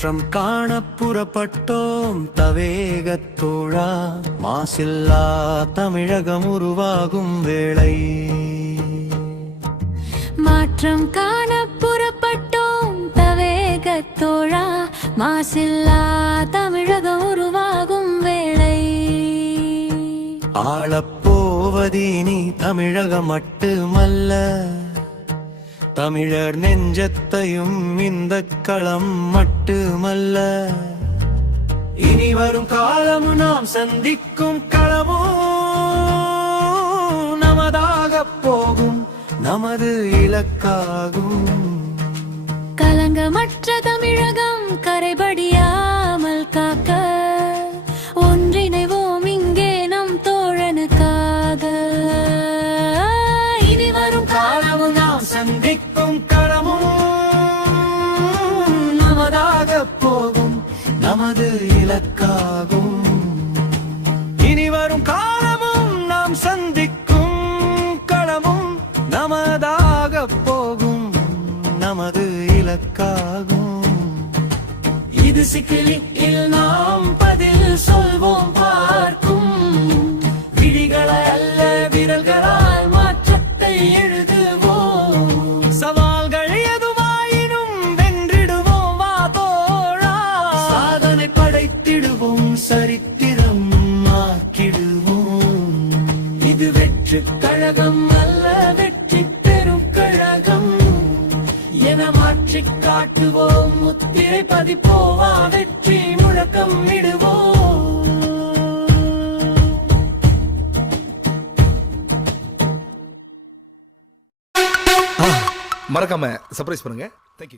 மாற்றம் காண புறப்பட்டோம் தவேகத்தோழா. மாசில்லா தமிழகம் உருவாகும் வேளை. மாற்றம் காண புறப்பட்டோம் தவேகத்தோழா. மாசில்லா தமிழகம் உருவாகும் வேளை. ஆளப்போவதீனி தமிழகம் மட்டுமல்ல, தமிழர் நெஞ்சத்தையும் இந்த களம் மட்டுமல்ல. இனி வரும் காலம் நாம் சந்திக்கும் களமோ நமதாக போகும், நமது இலக்காகும். கலங்கமற்ற தமிழகம் கரைபடியாமல் காக்க ஒன்றிணைவோம் இங்கே நம் தோழனுக்காக. இனி வரும் காலமும் நாம் சந்திக்கும் களமும் நமதாக போகும், நமது இலக்காகும். இனி வரும் காலமும் நாம் சந்திக்கும் களமும் நமதாக போகும், நமது இலக்காகும். இது சிக்கிலில் நாம் பதில் சொல்வோம் பார்க்கும். விழிகளை அல்ல விரல்களால் மாற்றத்தை எழுதுவோம். சவால்கள் எதுவாயினும் வென்றிடுவோம் வா தோழா. சாதனை படைத்திடுவோம், சரித்திரம் ஆக்கிடுவோம். இது வெற்றி கழகம் அல்ல வெற்றி பெரும் கழகம் என மாற்றி காட்டுவோம். முத்திரை பதிப்போவா வெற்றி முழக்கம் இடுவோம். மறக்காம சர்ப்ரைஸ் பண்ணுங்க. தேங்க்யூ.